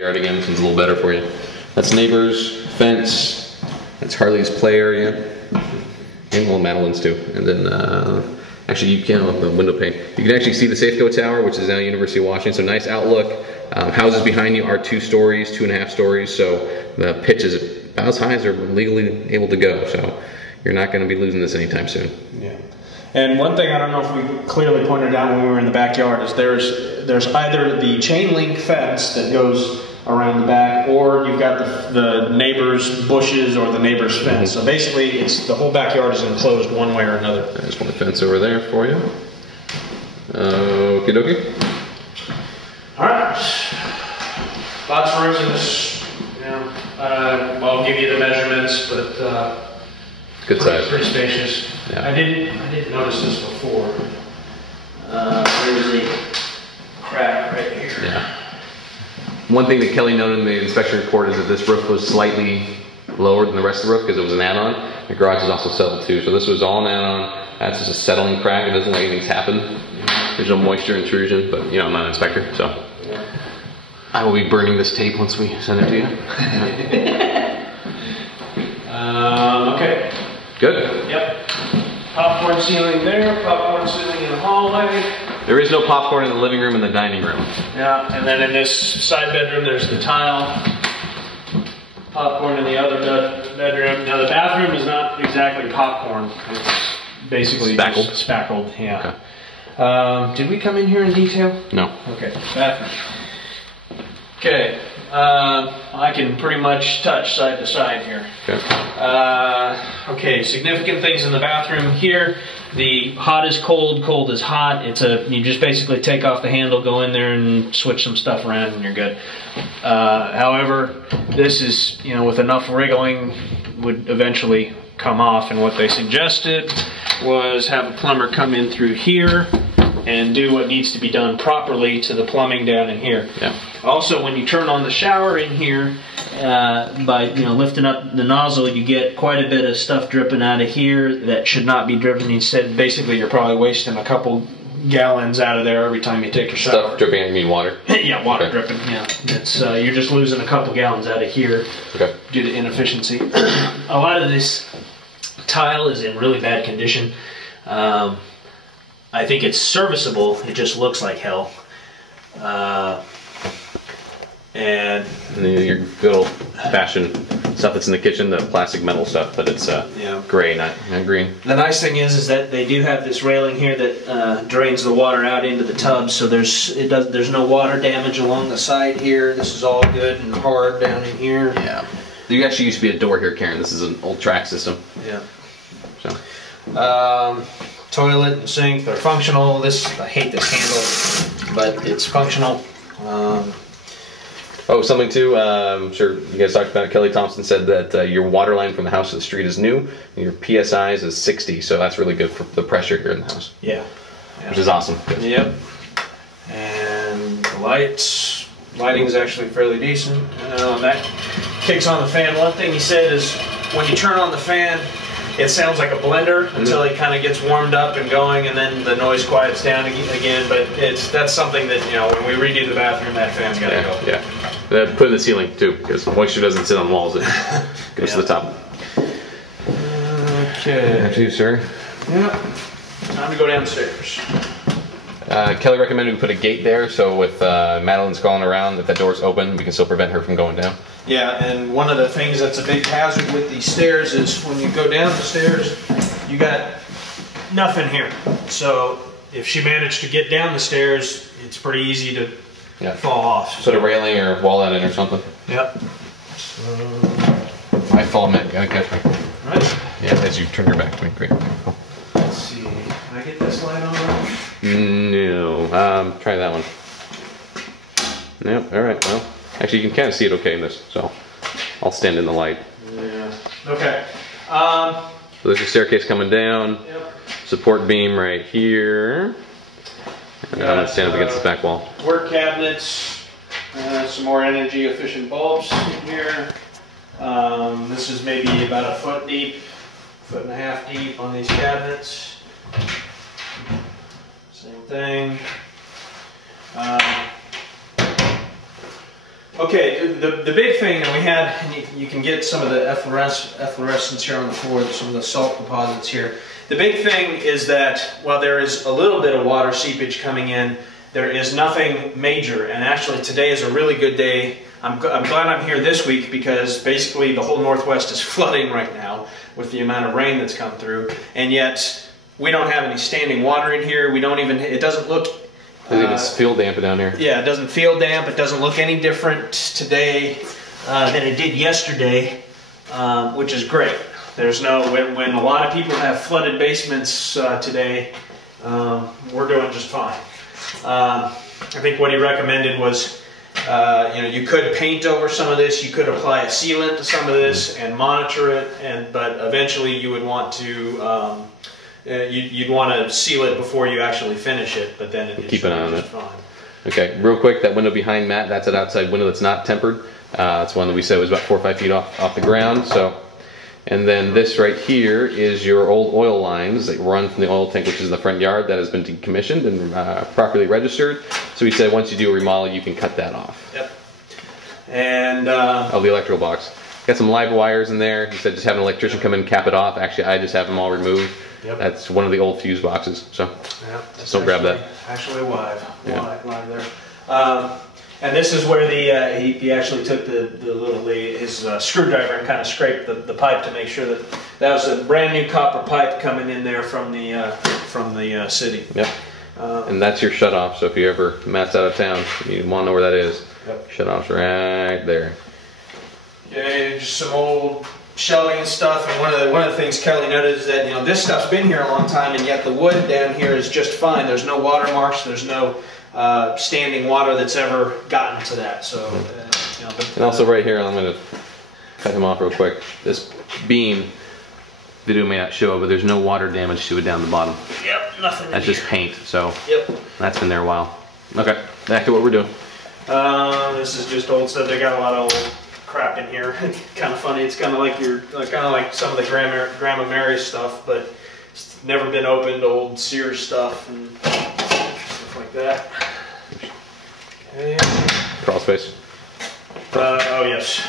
Yard again, this one's a little better for you. That's neighbors, fence, that's Harley's play area, and well, Madeline's too. And then, actually you can, the window pane. You can actually see the Safeco Tower, which is now University of Washington, so nice outlook. Houses behind you are 2 stories, 2.5 stories, so the pitch is about as high as they're legally able to go, so you're not going to be losing this anytime soon. Yeah. And one thing I don't know if we clearly pointed out when we were in the backyard is there's either the chain link fence that goes around the back, or you've got the neighbor's bushes or the neighbor's fence. So basically, it's the whole backyard is enclosed one way or another. There's one fence over there for you. Okie dokie. All right. Lots of rooms in this. You know, I'll give you the measurements, but good size. Pretty spacious. Yeah. I didn't notice this before. There's a crack right here. Yeah. One thing that Kelly noted in the inspection report is that this roof was slightly lower than the rest of the roof because it was an add-on. The garage is also settled too, so this was all an add-on. That's just a settling crack. It doesn't let anything happen. There's no moisture intrusion, but you know, I'm not an inspector, so I will be burning this tape once we send it to you. Okay. Good. Yep. Popcorn ceiling there. Popcorn ceiling in the hallway. There is no popcorn in the living room and the dining room. Yeah, and then in this side bedroom, there's the tile. Popcorn in the other bedroom. Now the bathroom is not exactly popcorn. It's basically spackled. Spackled, yeah. Okay. Did we come in here in detail? No. Okay, bathroom. Okay, I can pretty much touch side to side here. Okay. Okay, significant things in the bathroom here. The hot is cold, cold is hot. You just basically take off the handle, go in there and switch some stuff around and you're good. However, this is, you know, with enough wriggling would eventually come off, and what they suggested was have a plumber come in through here and do what needs to be done properly to the plumbing down in here. Yeah. Also, when you turn on the shower in here, by lifting up the nozzle, you get quite a bit of stuff dripping out of here that should not be dripping. Instead, basically, you're probably wasting a couple gallons out of there every time you take a shower. Stuff dripping, you mean water? Yeah, water dripping. Yeah, it's you're just losing a couple gallons out of here due to inefficiency. A lot of this tile is in really bad condition. I think it's serviceable. It just looks like hell. And your good old fashioned stuff that's in the kitchen, the plastic metal stuff, but it's gray, not green. The nice thing is that they do have this railing here that drains the water out into the tub, so there's no water damage along the side here. This is all good and hard down in here. Yeah. There actually used to be a door here, Karen. This is an old track system. Yeah. So. Toilet and sink, they're functional. I hate this handle, but it's functional. Oh, something too, I'm sure you guys talked about it. Kelly Thompson said that your water line from the house to the street is new, and your PSI is 60, so that's really good for the pressure here in the house. Yeah. Which is awesome. Yep. And the lighting is actually fairly decent. That kicks on the fan. One thing he said is when you turn on the fan, it sounds like a blender until it kind of gets warmed up and going, and then the noise quiets down again. But that's something that, when we redo the bathroom, that fan's got to go. Yeah. Put in the ceiling too, because moisture doesn't sit on walls; it goes to the top. Okay. After you, sir. Yep. Time to go downstairs. Kelly recommended we put a gate there, so with Madeline's crawling around, if that door's open, we can still prevent her from going down. Yeah, and one of the things that's a big hazard with these stairs is when you go down the stairs, you got nothing here. So if she managed to get down the stairs, it's pretty easy to fall off. Put a railing or wall at it or something. Yep. I fall, man. Gotta catch me. Right. Yeah, as you turn your back to me. Great. Cool. Let's see. Can I get this light on? No. Try that one. Nope. All right. Well. Actually, you can kind of see it okay in this, so I'll stand in the light. Yeah. Okay. So there's a staircase coming down. Yep. Support beam right here. And I'm going to stand up against the back wall. Work cabinets. Some more energy efficient bulbs in here. This is maybe about a foot deep, 1.5 feet deep on these cabinets. Same thing. Okay, the big thing that we had, and you can get some of the efflorescence here on the floor, some of the salt deposits here. The big thing is that while there is a little bit of water seepage coming in, there is nothing major. And actually today is a really good day. I'm glad I'm here this week because basically the whole Northwest is flooding right now with the amount of rain that's come through. And yet we don't have any standing water in here. We don't even, it doesn't look... It's feel damp down here. Yeah, it doesn't feel damp. It doesn't look any different today than it did yesterday, which is great. There's no, when a lot of people have flooded basements today, we're doing just fine. I think what he recommended was, you could paint over some of this, you could apply a sealant to some of this and monitor it, but eventually you would want to, you'd want to seal it before you actually finish it, but then it keep an eye on it. Fine. Okay, real quick, that window behind Matt, that's an outside window that's not tempered. It's one that we said was about 4 or 5 feet off the ground. So, and then this right here is your old oil lines that run from the oil tank, which is in the front yard, that has been decommissioned and properly registered. So he said once you do a remodel, you can cut that off. Yep. And of the electrical box. Got some live wires in there. He said just have an electrician come in and cap it off. Actually, I just have them all removed. Yep. That's one of the old fuse boxes, so yep, don't grab that. Actually live there. And this is where the he actually took his screwdriver and kind of scraped the pipe to make sure that was a brand new copper pipe coming in there from the city. Yep. And that's your shut off. So if you ever Matt's out of town, you want to know where that is. Yep. Shut off's right there. Yeah, just some old shelving and stuff, and one of the things Kelly noted is that this stuff's been here a long time, and yet the wood down here is just fine. There's no watermarks. There's no standing water that's ever gotten to that. So, and also right here, I'm going to cut him off real quick. This beam, video may not show, but there's no water damage to it down the bottom. Yep, nothing. That's just paint. So yep, that's been there a while. Okay, back to what we're doing. This is just old stuff. They got a lot of old crap in here. It's kind of funny. It's kind of like some of the Grandma Mary stuff, but it's never been opened. Old Sears stuff and stuff like that. Okay. Crawl space. Oh yes.